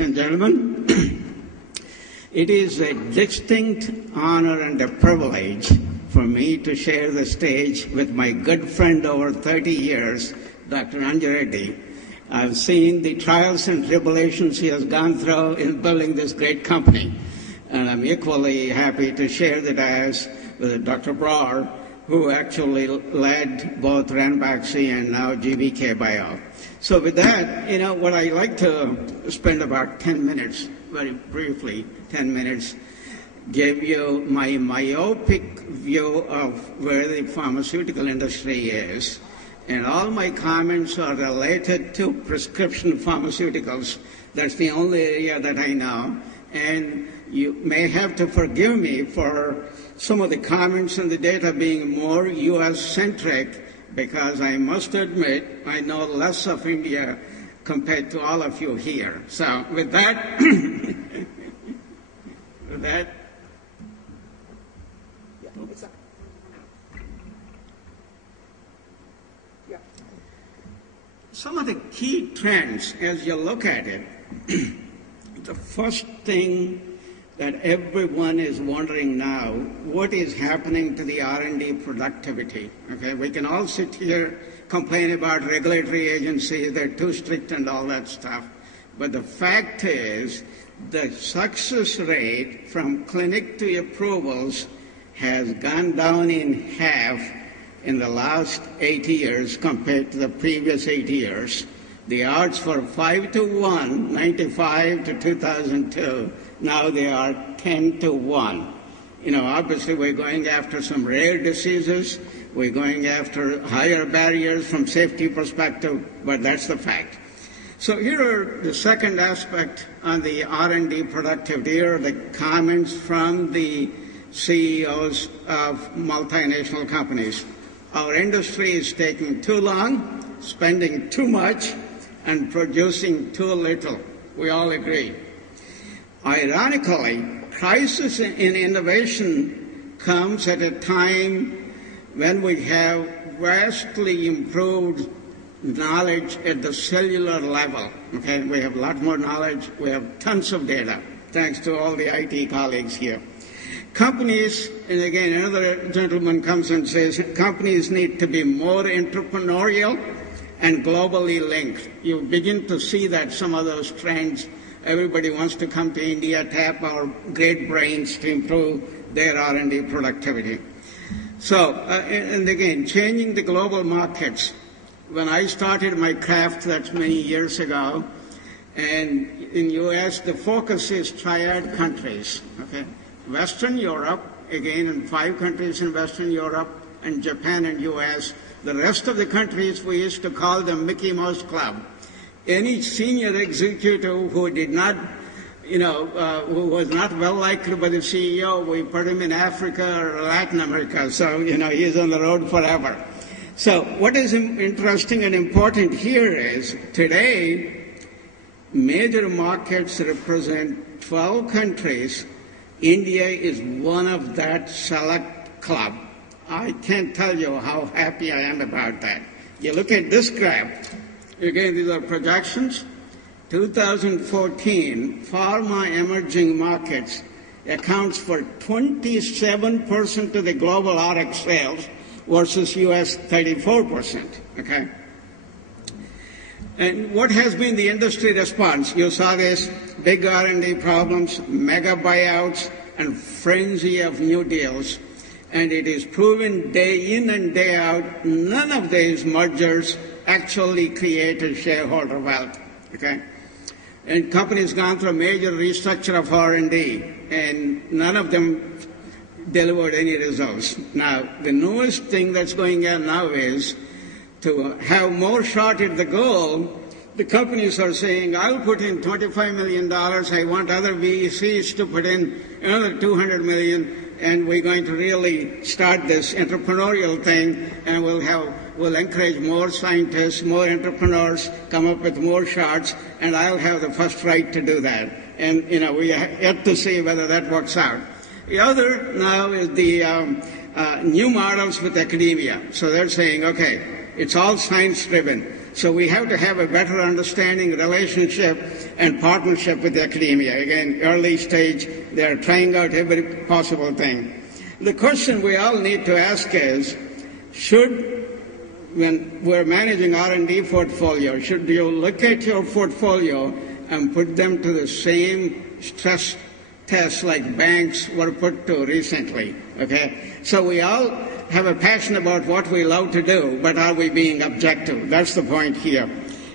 And gentlemen, it is a distinct honor and a privilege for me to share the stage with my good friend over 30 years, Dr. Reddy. I've seen the trials and tribulations he has gone through in building this great company, and I'm equally happy to share the dais with Dr. Brar, who actually led both Ranbaxy and now GBK Bio. So with that, what I like to spend about 10 minutes, very briefly, 10 minutes, give you my myopic view of where the pharmaceutical industry is. And all my comments are related to prescription pharmaceuticals. That's the only area that I know. And you may have to forgive me for some of the comments and the data being more U.S.-centric, because I must admit I know less of India compared to all of you here. So with that, some of the key trends as you look at it, the first thing that everyone is wondering now, what is happening to the R&D productivity? Okay, we can all sit here, complain about regulatory agencies, they're too strict and all that stuff. But the fact is, the success rate from clinic to approvals has gone down in half in the last 8 years compared to the previous 8 years. The odds were 5 to 1, 95 to 2002. Now they are 10 to 1. Obviously we're going after some rare diseases. We're going after higher barriers from safety perspective, but that's the fact. So here are the second aspect on the R&D productivity. Here are the comments from the CEOs of multinational companies. Our industry is taking too long, spending too much, and producing too little. We all agree. Ironically, crisis in innovation comes at a time when we have vastly improved knowledge at the cellular level. Okay, we have a lot more knowledge. We have tons of data, thanks to all the IT colleagues here. Companies, and again, another gentleman comes and says, companies need to be more entrepreneurial and globally linked. You begin to see that some of those trends. Everybody wants to come to India, tap our great brains to improve their R&D productivity. So, and again, changing the global markets. When I started my craft, that's many years ago, and in U.S., the focus is triad countries, okay? Western Europe, again, in 5 countries in Western Europe, and Japan and U.S. The rest of the countries, we used to call them Mickey Mouse Club. Any senior executive who did not, who was not well liked by the CEO, we put him in Africa or Latin America. So, he's on the road forever. So what is interesting and important here is today, major markets represent 12 countries. India is one of that select club. I can't tell you how happy I am about that. You look at this graph. Again, these are projections. 2014, pharma emerging markets accounts for 27% of the global RX sales versus U.S. 34%, okay? And what has been the industry response? You saw this, big R&D problems, mega buyouts, and frenzy of new deals. And it is proven day in and day out, none of these mergers actually created shareholder wealth, okay? And companies gone through a major restructure of R&D, and none of them delivered any results. Now, the newest thing that's going on now is to have more shot at the goal. The companies are saying, I'll put in $25 million. I want other VCs to put in another $200 million. And we're going to really start this entrepreneurial thing, and we'll encourage more scientists, more entrepreneurs, come up with more shots, and I'll have the first right to do that. And, we have yet to see whether that works out. The other now is the new models with academia. So they're saying, okay, it's all science-driven. So we have to have a better understanding, relationship, and partnership with academia. Again, early stage, they're trying out every possible thing. The question we all need to ask is, when we're managing R&D portfolio, should you look at your portfolio and put them to the same stress tests like banks were put to recently, okay? So we all have a passion about what we love to do, but are we being objective? That's the point here.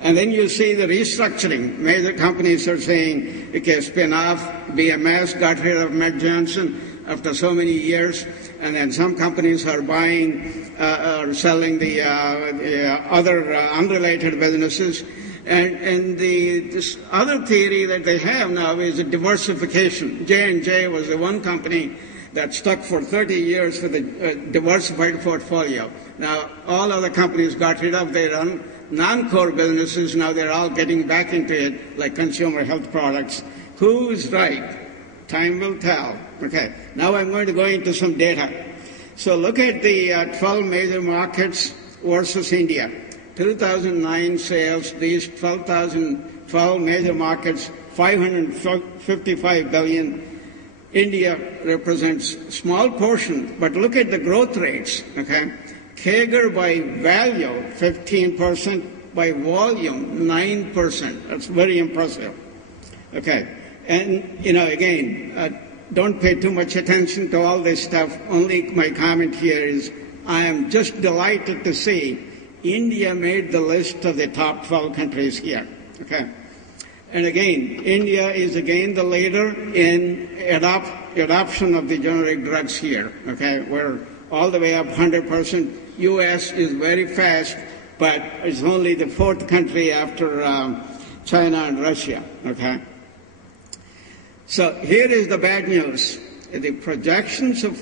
And then you see the restructuring. Major companies are saying, okay, spin off. BMS got rid of Med Johnson after so many years, and then some companies are buying or selling the other unrelated businesses. And this other theory that they have now is a diversification. J&J was the one company that stuck for 30 years with a diversified portfolio. Now, all other companies got rid of their non-core businesses. Now they're all getting back into it, like consumer health products. Who is right? Time will tell. Okay, now I'm going to go into some data. So look at the 12 major markets versus India. 2009 sales, these 12 major markets, $555 billion. India represents a small portion, but look at the growth rates, okay? CAGR by value, 15%, by volume, 9%. That's very impressive. Okay, and, again, don't pay too much attention to all this stuff. Only my comment here is I am just delighted to see India made the list of the top 12 countries here, okay? And again, India is again the leader in adoption of the generic drugs here, okay? We're all the way up 100%. U.S. is very fast, but it's only the fourth country after China and Russia, okay? So here is the bad news. The projections of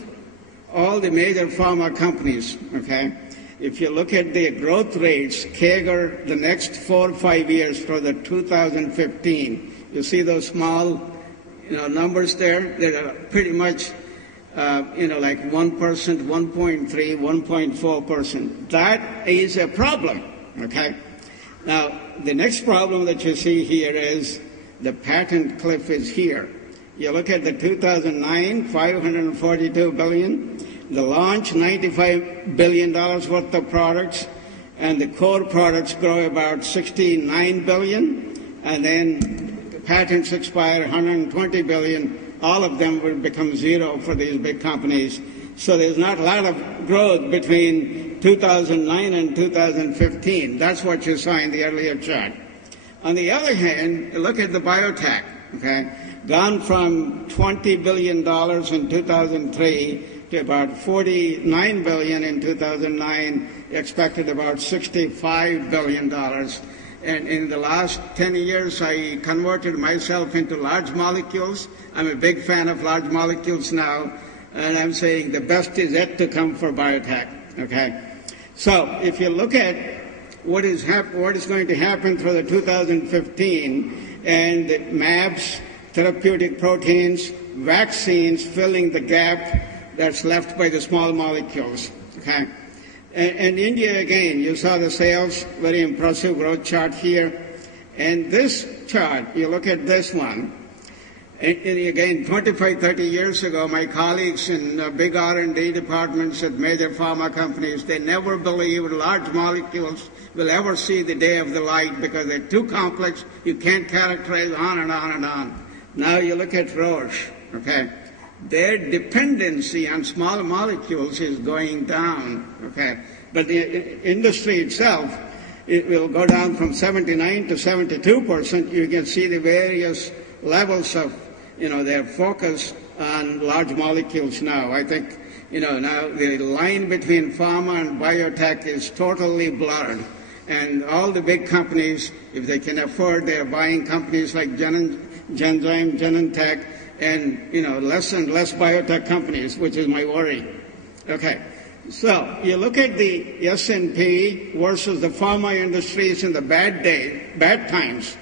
all the major pharma companies, okay? If you look at the growth rates, CAGR, the next 4 or 5 years for the 2015, you see those small, numbers there? They're pretty much, like 1%, 1.3, 1.4%. That is a problem, okay? Now, the next problem that you see here is the patent cliff is here. You look at the 2009, $542 billion. The launch, $95 billion worth of products, and the core products grow about $69 billion, and then the patents expire $120 billion. All of them will become zero for these big companies. So there's not a lot of growth between 2009 and 2015. That's what you saw in the earlier chart. On the other hand, look at the biotech, okay? Gone from $20 billion in 2003 to about $49 billion in 2009, expected about $65 billion. And in the last 10 years, I converted myself into large molecules. I'm a big fan of large molecules now, and I'm saying the best is yet to come for biotech, okay? So if you look at what is going to happen through the 2015, and the MABs, therapeutic proteins, vaccines filling the gap that's left by the small molecules, okay? And India, again, you saw the sales, very impressive growth chart here. And this chart, you look at this one, and again, 25, 30 years ago, my colleagues in big R&D departments at major pharma companies, they never believed large molecules will ever see the day of the light because they're too complex, you can't characterize, on and on and on. Now you look at Roche, okay? Their dependency on small molecules is going down, okay? But the industry itself, it will go down from 79 to 72%. You can see the various levels of, their focus on large molecules now. I think, now the line between pharma and biotech is totally blurred. And all the big companies, if they can afford, they're buying companies like Genzyme, Genentech, and, less and less biotech companies, which is my worry. Okay, so you look at the S&P versus the pharma industries in the bad times.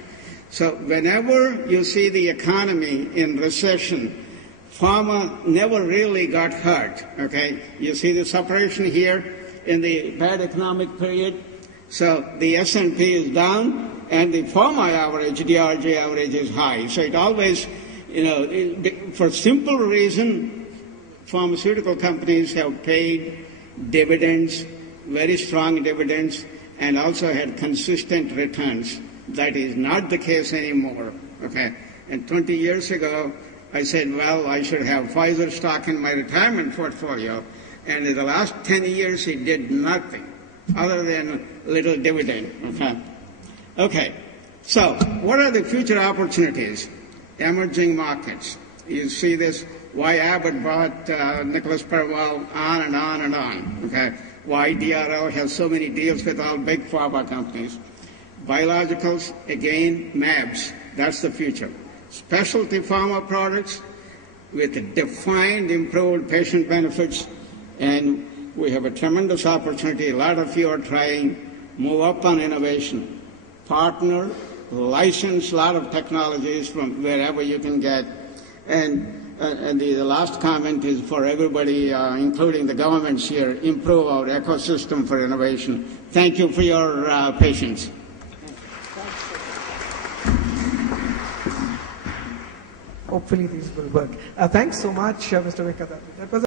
So whenever you see the economy in recession, pharma never really got hurt, okay? You see the separation here in the bad economic period. So the S&P is down, and the pharma average, DRG average, is high. So it always, for simple reason, pharmaceutical companies have paid dividends, very strong dividends, and also had consistent returns. That is not the case anymore. Okay, and 20 years ago, I said, well, I should have Pfizer stock in my retirement portfolio, and in the last 10 years, it did nothing other than little dividend. Okay. So what are the future opportunities? Emerging markets. You see this, why Abbott bought Nicholas Perwell, on and on and on. Okay. Why DRL has so many deals with all big pharma companies. Biologicals, again, MABs. That's the future. Specialty pharma products with defined, improved patient benefits, and we have a tremendous opportunity. A lot of you are trying, move up on innovation, partner, license a lot of technologies from wherever you can get. And the last comment is for everybody, including the governments here, improve our ecosystem for innovation. Thank you for your patience. Hopefully these will work. Thanks so much, Mr. Venkatadri. That was